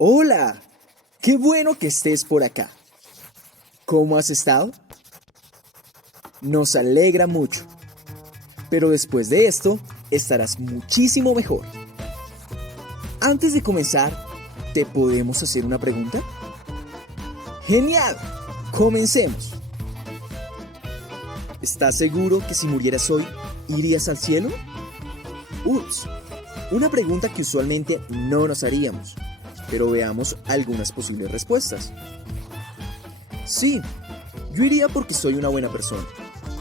Hola, qué bueno que estés por acá. ¿Cómo has estado? Nos alegra mucho, pero después de esto estarás muchísimo mejor. Antes de comenzar, ¿te podemos hacer una pregunta? ¡Genial! Comencemos. ¿Estás seguro que si murieras hoy, irías al cielo? Ups, una pregunta que usualmente no nos haríamos, pero veamos algunas posibles respuestas. Sí, yo iría porque soy una buena persona.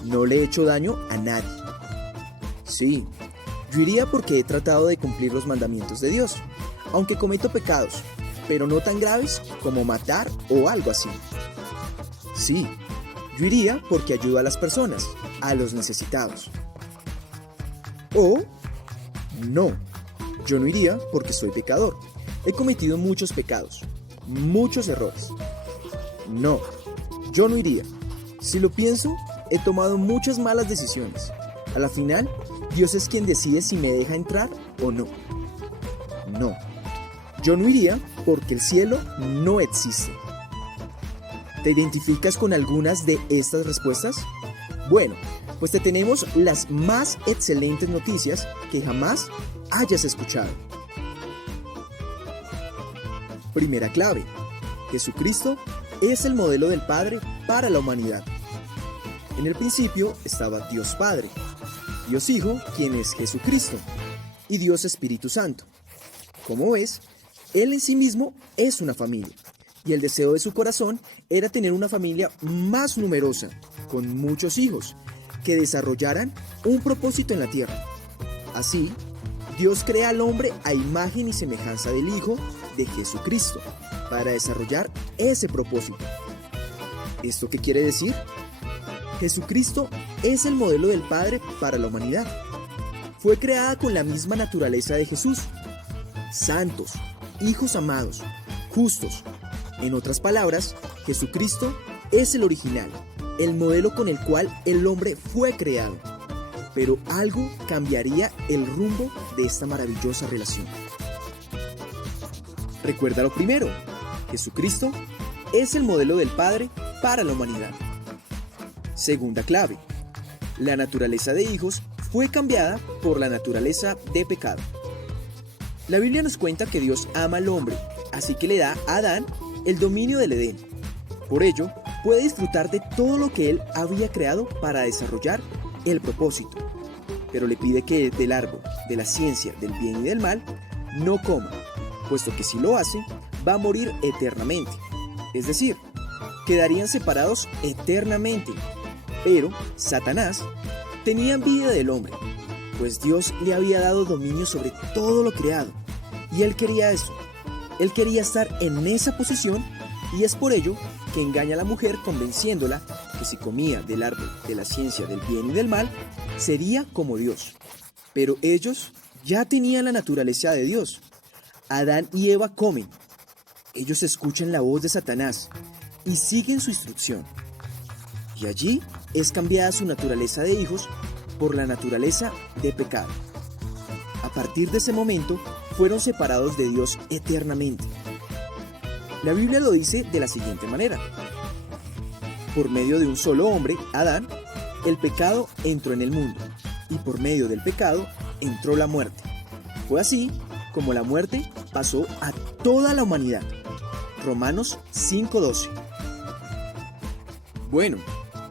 No le he hecho daño a nadie. Sí, yo iría porque he tratado de cumplir los mandamientos de Dios, aunque cometo pecados, pero no tan graves como matar o algo así. Sí, yo iría porque ayudo a las personas, a los necesitados. O no, yo no iría porque soy pecador. He cometido muchos pecados, muchos errores. No, yo no iría. Si lo pienso, he tomado muchas malas decisiones. A la final, Dios es quien decide si me deja entrar o no. No, yo no iría porque el cielo no existe. ¿Te identificas con algunas de estas respuestas? Bueno, pues te tenemos las más excelentes noticias que jamás hayas escuchado. Primera clave: Jesucristo es el modelo del Padre para la humanidad. En el principio estaba Dios Padre, Dios Hijo, quien es Jesucristo, y Dios Espíritu Santo. Como ves, Él en sí mismo es una familia, y el deseo de su corazón era tener una familia más numerosa, con muchos hijos, que desarrollaran un propósito en la tierra. Así, Dios crea al hombre a imagen y semejanza del Hijo de Jesucristo, para desarrollar ese propósito. ¿Esto qué quiere decir? Jesucristo es el modelo del Padre para la humanidad. Fue creada con la misma naturaleza de Jesús. Santos, hijos amados, justos. En otras palabras, Jesucristo es el original, el modelo con el cual el hombre fue creado. Pero algo cambiaría el rumbo de esta maravillosa relación. Recuerda lo primero: Jesucristo es el modelo del Padre para la humanidad. Segunda clave: la naturaleza de hijos fue cambiada por la naturaleza de pecado. La Biblia nos cuenta que Dios ama al hombre, así que le da a Adán el dominio del Edén. Por ello, puede disfrutar de todo lo que él había creado para desarrollar el propósito. Pero le pide que del árbol de la ciencia del bien y del mal no coma, puesto que si lo hace, va a morir eternamente. Es decir, quedarían separados eternamente. Pero Satanás tenía envidia del hombre, pues Dios le había dado dominio sobre todo lo creado, y él quería eso. Él quería estar en esa posición, y es por ello que engaña a la mujer convenciéndola que si comía del árbol de la ciencia del bien y del mal, sería como Dios. Pero ellos ya tenían la naturaleza de Dios. Adán y Eva comen. Ellos escuchan la voz de Satanás y siguen su instrucción. Y allí es cambiada su naturaleza de hijos por la naturaleza de pecado. A partir de ese momento, fueron separados de Dios eternamente. La Biblia lo dice de la siguiente manera: por medio de un solo hombre, Adán, el pecado entró en el mundo, y por medio del pecado entró la muerte. Fue así como la muerte pasó a toda la humanidad. Romanos 5:12. Bueno,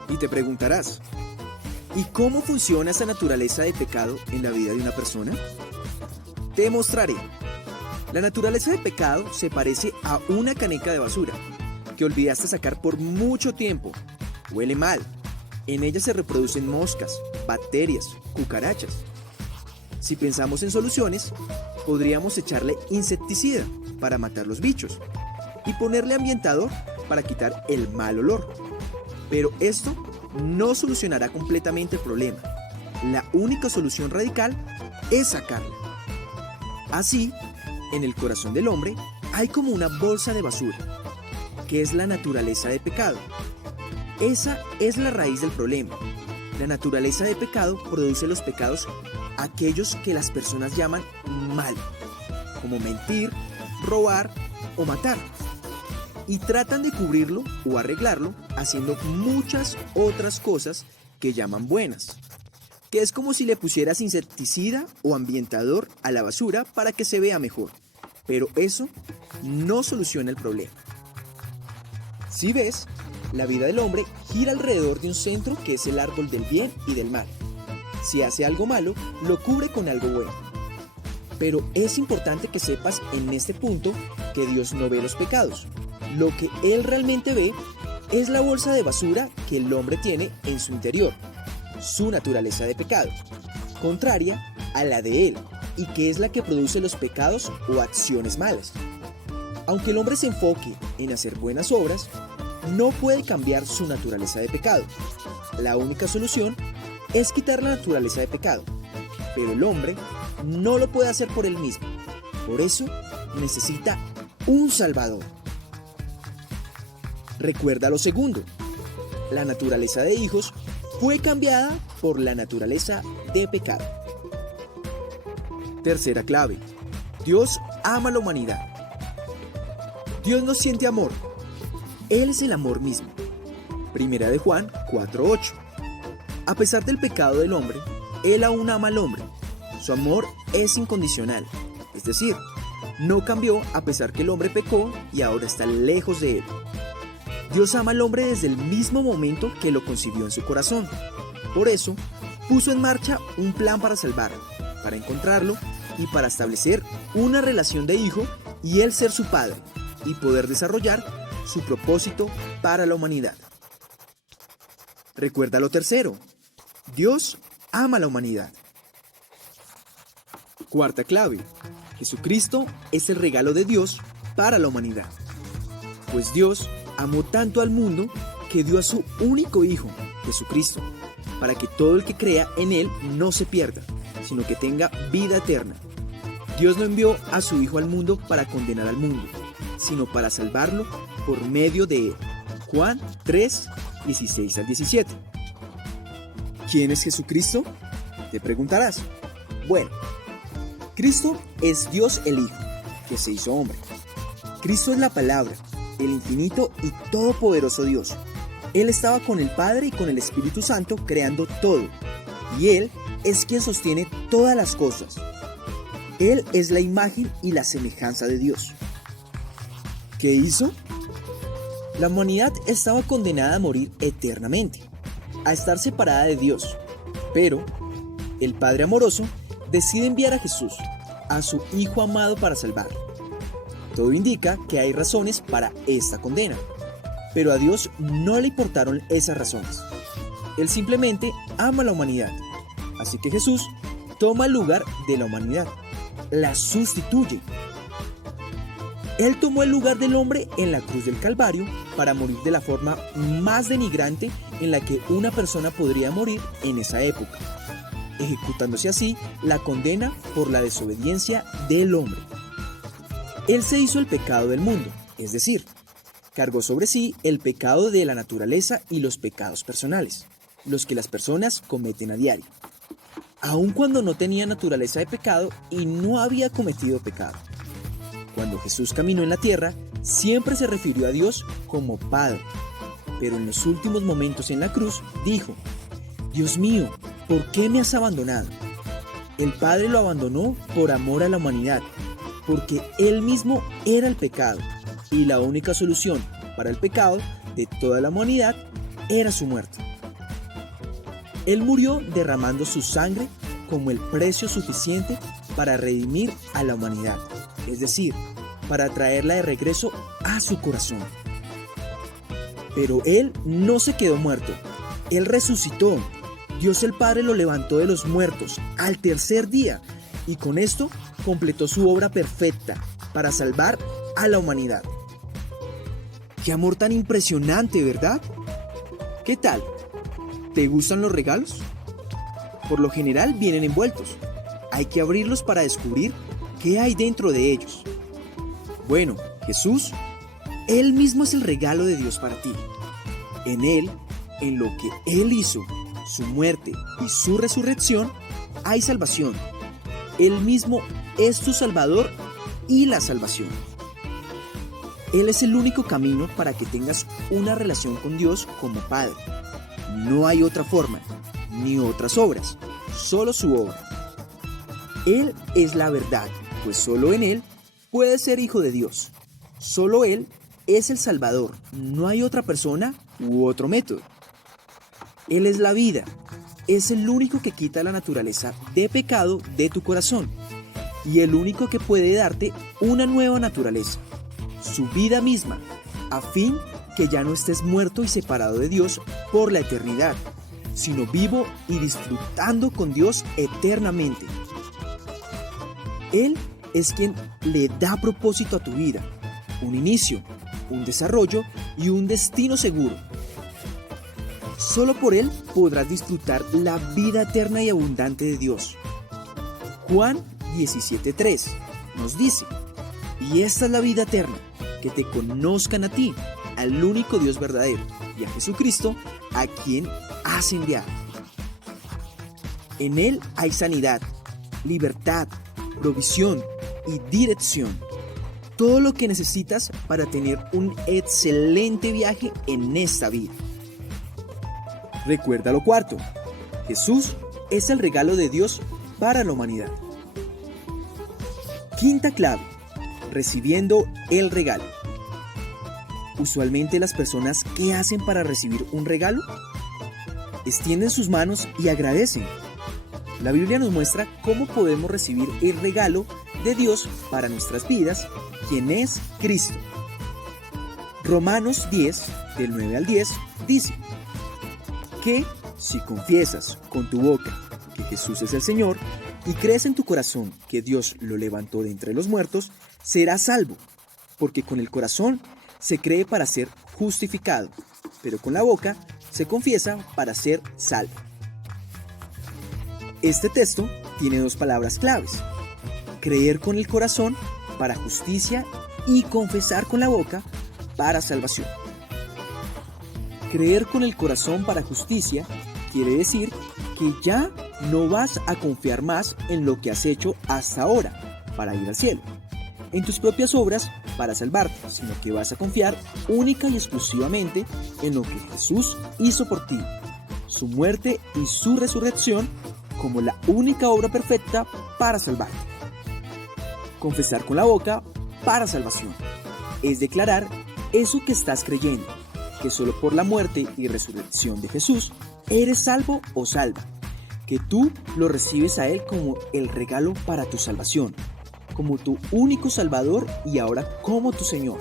y te preguntarás, ¿y cómo funciona esa naturaleza de pecado en la vida de una persona? Te mostraré. La naturaleza de pecado se parece a una caneca de basura que olvidaste sacar por mucho tiempo. Huele mal. En ella se reproducen moscas, bacterias, cucarachas. Si pensamos en soluciones, podríamos echarle insecticida para matar los bichos y ponerle ambientador para quitar el mal olor. Pero esto no solucionará completamente el problema. La única solución radical es sacarla. Así, en el corazón del hombre hay como una bolsa de basura, que es la naturaleza de pecado. Esa es la raíz del problema. La naturaleza de pecado produce los pecados, aquellos que las personas llaman mal, como mentir, robar, o matar. Y tratan de cubrirlo o arreglarlo haciendo muchas otras cosas que llaman buenas. Que es como si le pusieras insecticida o ambientador a la basura para que se vea mejor. Pero eso no soluciona el problema. Si ves, la vida del hombre gira alrededor de un centro que es el árbol del bien y del mal. Si hace algo malo, lo cubre con algo bueno. Pero es importante que sepas en este punto que Dios no ve los pecados. Lo que Él realmente ve es la bolsa de basura que el hombre tiene en su interior, su naturaleza de pecado, contraria a la de Él, y que es la que produce los pecados o acciones malas. Aunque el hombre se enfoque en hacer buenas obras, no puede cambiar su naturaleza de pecado. La única solución es quitar la naturaleza de pecado, pero el hombre no lo puede hacer por él mismo. Por eso necesita un Salvador. Recuerda lo segundo: la naturaleza de hijos fue cambiada por la naturaleza de pecado. Tercera clave: Dios ama a la humanidad. Dios no siente amor. Él es el amor mismo. Primera de Juan 4:8. A pesar del pecado del hombre, Él aún ama al hombre. Su amor es incondicional, es decir, no cambió a pesar que el hombre pecó y ahora está lejos de Él. Dios ama al hombre desde el mismo momento que lo concibió en su corazón. Por eso, puso en marcha un plan para salvarlo, para encontrarlo y para establecer una relación de hijo y Él ser su padre y poder desarrollar su propósito para la humanidad. Recuerda lo tercero: Dios ama a la humanidad. Cuarta clave: Jesucristo es el regalo de Dios para la humanidad. Pues Dios amó tanto al mundo que dio a su único Hijo, Jesucristo, para que todo el que crea en Él no se pierda, sino que tenga vida eterna. Dios no envió a su Hijo al mundo para condenar al mundo, sino para salvarlo por medio de Él. Juan 3, 16 al 17. ¿Quién es Jesucristo?, te preguntarás. Bueno, Cristo es Dios el Hijo, que se hizo hombre. Cristo es la palabra, el infinito y todopoderoso Dios. Él estaba con el Padre y con el Espíritu Santo creando todo, y Él es quien sostiene todas las cosas. Él es la imagen y la semejanza de Dios. ¿Qué hizo? La humanidad estaba condenada a morir eternamente, a estar separada de Dios, pero el Padre amoroso decide enviar a Jesús, a su Hijo amado, para salvarlo. Todo indica que hay razones para esta condena, pero a Dios no le importaron esas razones. Él simplemente ama a la humanidad, así que Jesús toma el lugar de la humanidad, la sustituye. Él tomó el lugar del hombre en la cruz del Calvario para morir de la forma más denigrante en la que una persona podría morir en esa época, ejecutándose así la condena por la desobediencia del hombre. Él se hizo el pecado del mundo, es decir, cargó sobre sí el pecado de la naturaleza y los pecados personales, los que las personas cometen a diario, aun cuando no tenía naturaleza de pecado y no había cometido pecado. Cuando Jesús caminó en la tierra, siempre se refirió a Dios como Padre, pero en los últimos momentos en la cruz dijo: Dios mío, ¿por qué me has abandonado? El Padre lo abandonó por amor a la humanidad, porque Él mismo era el pecado, y la única solución para el pecado de toda la humanidad era su muerte. Él murió derramando su sangre como el precio suficiente para redimir a la humanidad, es decir, para traerla de regreso a su corazón. Pero Él no se quedó muerto, Él resucitó. Dios el Padre lo levantó de los muertos al tercer día y con esto completó su obra perfecta para salvar a la humanidad. ¡Qué amor tan impresionante!, ¿verdad? ¿Qué tal? ¿Te gustan los regalos? Por lo general vienen envueltos. Hay que abrirlos para descubrir qué hay dentro de ellos. Bueno, Jesús, Él mismo es el regalo de Dios para ti. En Él, en lo que Él hizo, su muerte y su resurrección, hay salvación. Él mismo es tu Salvador y la salvación. Él es el único camino para que tengas una relación con Dios como Padre. No hay otra forma, ni otras obras, solo su obra. Él es la verdad, pues solo en Él puedes ser hijo de Dios. Solo Él es el Salvador, no hay otra persona u otro método. Él es la vida, es el único que quita la naturaleza de pecado de tu corazón y el único que puede darte una nueva naturaleza, su vida misma, a fin que ya no estés muerto y separado de Dios por la eternidad, sino vivo y disfrutando con Dios eternamente. Él es quien le da propósito a tu vida, un inicio, un desarrollo y un destino seguro. Solo por Él podrás disfrutar la vida eterna y abundante de Dios. Juan 17:3 nos dice: y esta es la vida eterna, que te conozcan a ti, al único Dios verdadero, y a Jesucristo, a quien has enviado. En Él hay sanidad, libertad, provisión y dirección. Todo lo que necesitas para tener un excelente viaje en esta vida. Recuerda lo cuarto: Jesús es el regalo de Dios para la humanidad. Quinta clave: recibiendo el regalo. Usualmente las personas, ¿qué hacen para recibir un regalo? Extienden sus manos y agradecen. La Biblia nos muestra cómo podemos recibir el regalo de Dios para nuestras vidas, quien es Cristo. Romanos 10, del 9 al 10, dice que si confiesas con tu boca que Jesús es el Señor y crees en tu corazón que Dios lo levantó de entre los muertos, serás salvo, porque con el corazón se cree para ser justificado, pero con la boca se confiesa para ser salvo. Este texto tiene dos palabras claves: creer con el corazón para justicia y confesar con la boca para salvación. Creer con el corazón para justicia quiere decir que ya no vas a confiar más en lo que has hecho hasta ahora para ir al cielo, en tus propias obras para salvarte, sino que vas a confiar única y exclusivamente en lo que Jesús hizo por ti, su muerte y su resurrección como la única obra perfecta para salvarte. Confesar con la boca para salvación es declarar eso que estás creyendo, que solo por la muerte y resurrección de Jesús eres salvo o salva, que tú lo recibes a Él como el regalo para tu salvación, como tu único Salvador y ahora como tu Señor,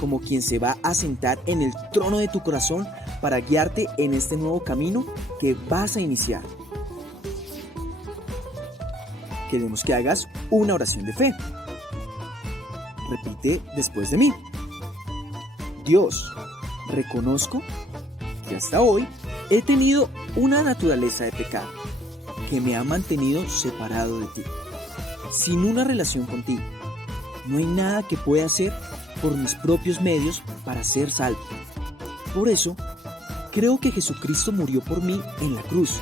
como quien se va a sentar en el trono de tu corazón para guiarte en este nuevo camino que vas a iniciar. Queremos que hagas una oración de fe. Repite después de mí: Dios, reconozco que hasta hoy he tenido una naturaleza de pecado que me ha mantenido separado de ti, sin una relación contigo. No hay nada que pueda hacer por mis propios medios para ser salvo. Por eso, creo que Jesucristo murió por mí en la cruz,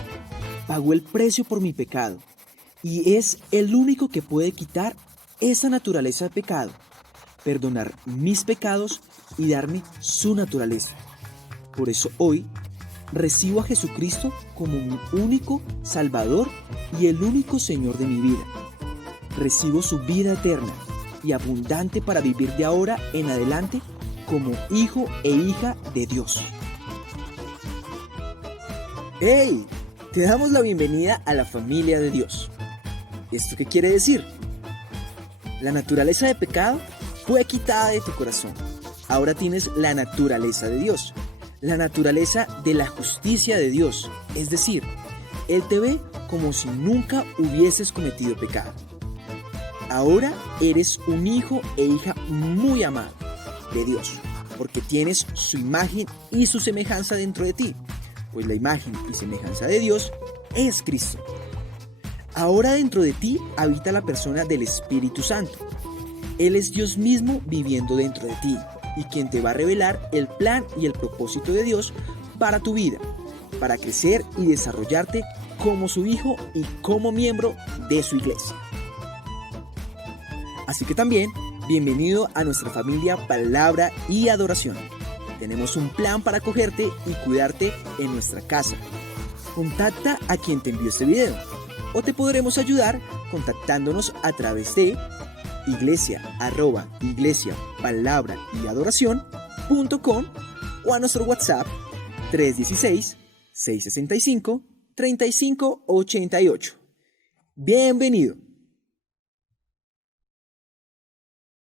pagó el precio por mi pecado y es el único que puede quitar esa naturaleza de pecado, perdonar mis pecados y darme su naturaleza. Por eso hoy recibo a Jesucristo como mi único Salvador y el único Señor de mi vida. Recibo su vida eterna y abundante para vivir de ahora en adelante como hijo e hija de Dios. ¡Hey! Te damos la bienvenida a la familia de Dios. ¿Esto qué quiere decir? La naturaleza de pecado fue quitada de tu corazón. Ahora tienes la naturaleza de Dios, la naturaleza de la justicia de Dios. Es decir, Él te ve como si nunca hubieses cometido pecado. Ahora eres un hijo e hija muy amado de Dios, porque tienes su imagen y su semejanza dentro de ti, pues la imagen y semejanza de Dios es Cristo. Ahora dentro de ti habita la persona del Espíritu Santo. Él es Dios mismo viviendo dentro de ti y quien te va a revelar el plan y el propósito de Dios para tu vida, para crecer y desarrollarte como su hijo y como miembro de su iglesia. Así que también Bienvenido a nuestra familia Palabra y Adoración. Tenemos un plan para acogerte y cuidarte en nuestra casa. Contacta a quien te envió este video o te podremos ayudar contactándonos a través de iglesia@iglesiapalabraadoracion.com o a nuestro WhatsApp 316-665-3588. Bienvenido.